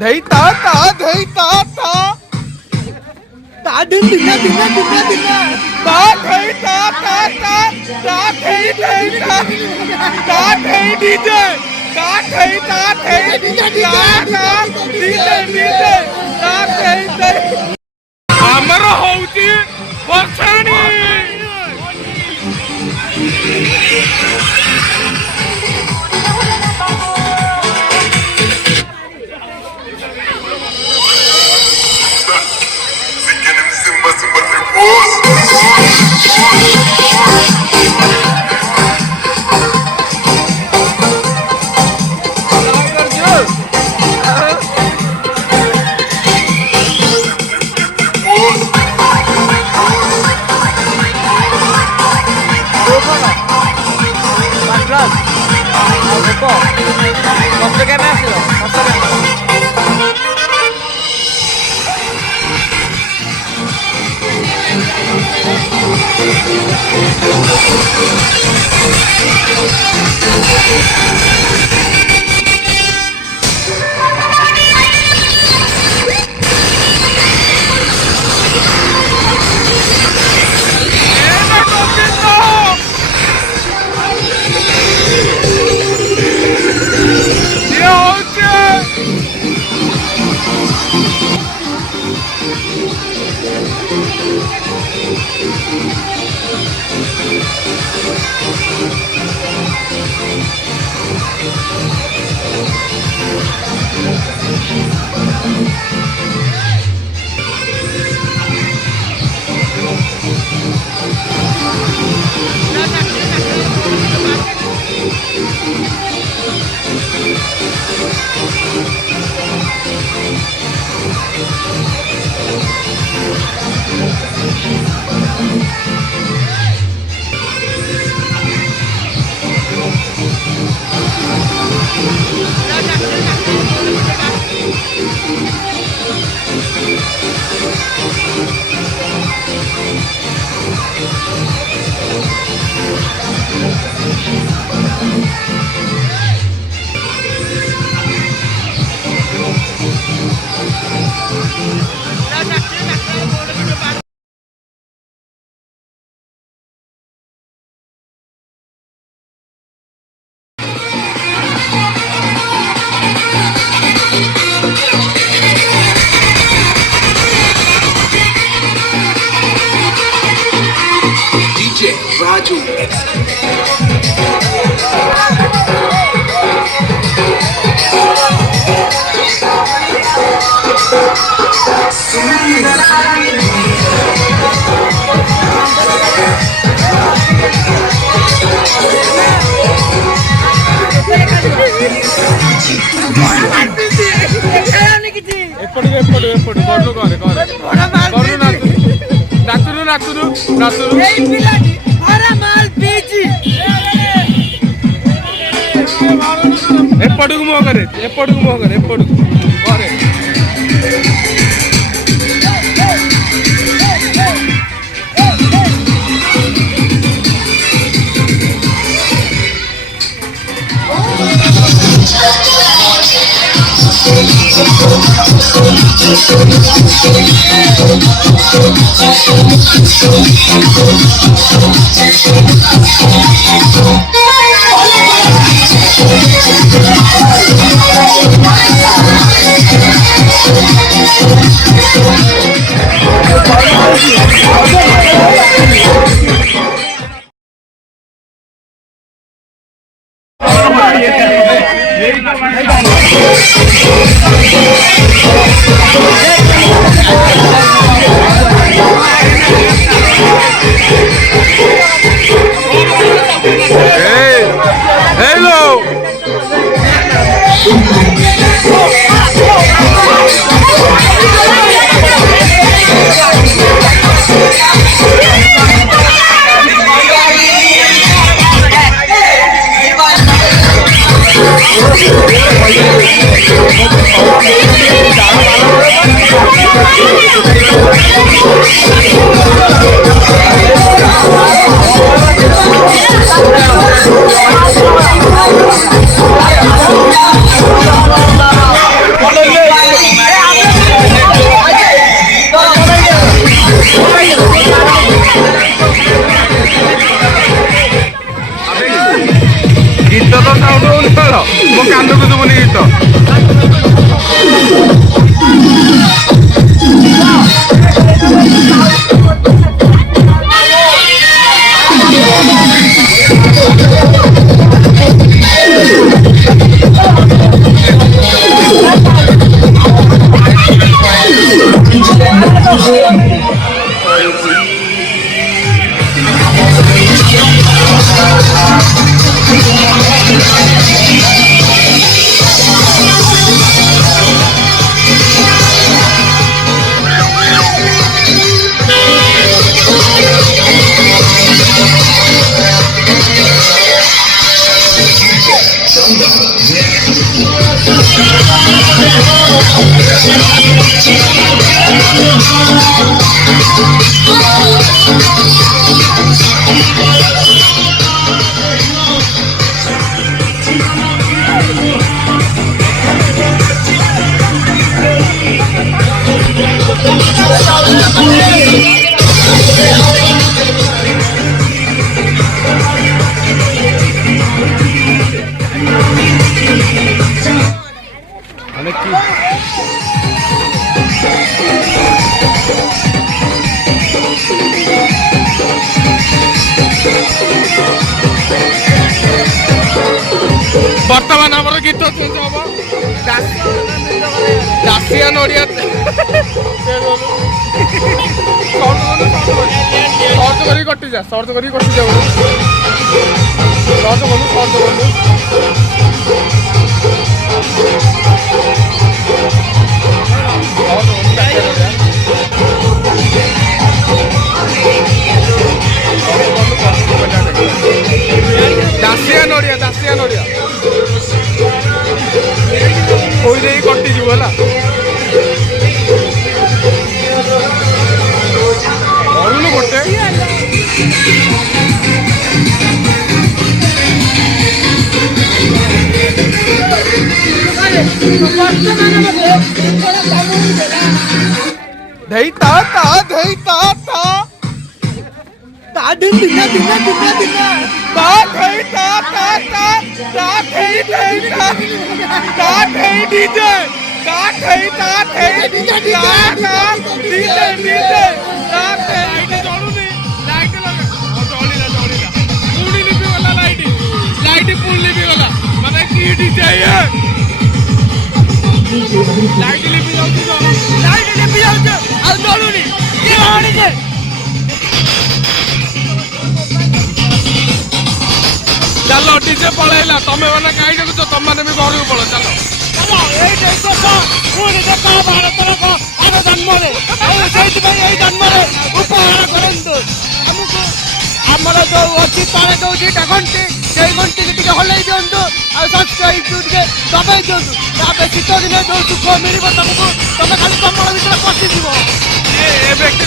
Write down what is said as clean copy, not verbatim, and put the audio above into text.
दही ता ता दही ता ता ता दिन दिना दिना दिना दिना ता दही ता ता ता ता दही दही ता ता दही डीजे ता दही ता दही डीजे ता ता डीजे डीजे ता दही दही ଆମର ହଉଛି ବର୍ଷାଣି Raju. ఎప్పటికి మోగరే ఎప్పటికి మోగరే ఎప్పటికి మోగరే Hello. ବର୍ତ୍ତମାନ ଆମର ଗୀତ ଚେଞ୍ଜ ହବ ଦାସିଆ ନଡ଼ିଆ ସର୍ଚ୍ଚ କରିକି କଟିଯା ସର୍ଚ୍ଚ କରିକି କଟିଯା ସର୍ଚ୍ଚ କଲୁ ଦାସିଆ ନଡ଼ିଆ କୋଇ ଦେଇ କଟିଯିବ ହେଲା କରୁନୁ ଗୋଟେ ଧେଇ ତା ଧେଇ ତା ଦିନ ତା ଧେଇ ତା ଧେଇ ଡିଜେ ତା ଧେଇ ଜଳୁନି ଲାଇଟ୍ ଲଗା ଜଳିଲା ପୁଣି ଲିଭିଗଲା ଲାଇଟ୍ ପୁଣି ଲିଭିଗଲା ମାନେ କି ଡିଜେ ଲାଇଟ୍ ଲିଭି ଯାଉଛି ଆଉ ଜଳୁନି ଚାଲ ଡିଜେ ପଳେଇଲା ତମେ ମାନେ କାହିଁ ଦେଖୁଛ ତମେ ମାନେ ବି ଘରକୁ ପଳ ଚାଲ ସେଇଥିପାଇଁ ଏଇ ଜନ୍ମରେ ଉପହାର କରନ୍ତୁ ଆମକୁ ଆମର ଯୋଉ ଅଛି ତଳେ ଯୋଉ ଦିଟା ଘଣ୍ଟି ସେଇ ଘଣ୍ଟିକି ଟିକେ ହଲେଇ ଦିଅନ୍ତୁ ଆଉ ସବସ୍କ୍ରାଇବ୍ ଟିକେ ଦବାଇ ଦିଅନ୍ତୁ ତାପରେ ଶୀତ ଦିନେ ଯୋଉ ସୁଖ ମିଳିବ ତମକୁ ତମେ ଖାଲି କମଳ ଭିତରେ ପଶିଯିବ ଏ ବ୍ୟକ୍ତି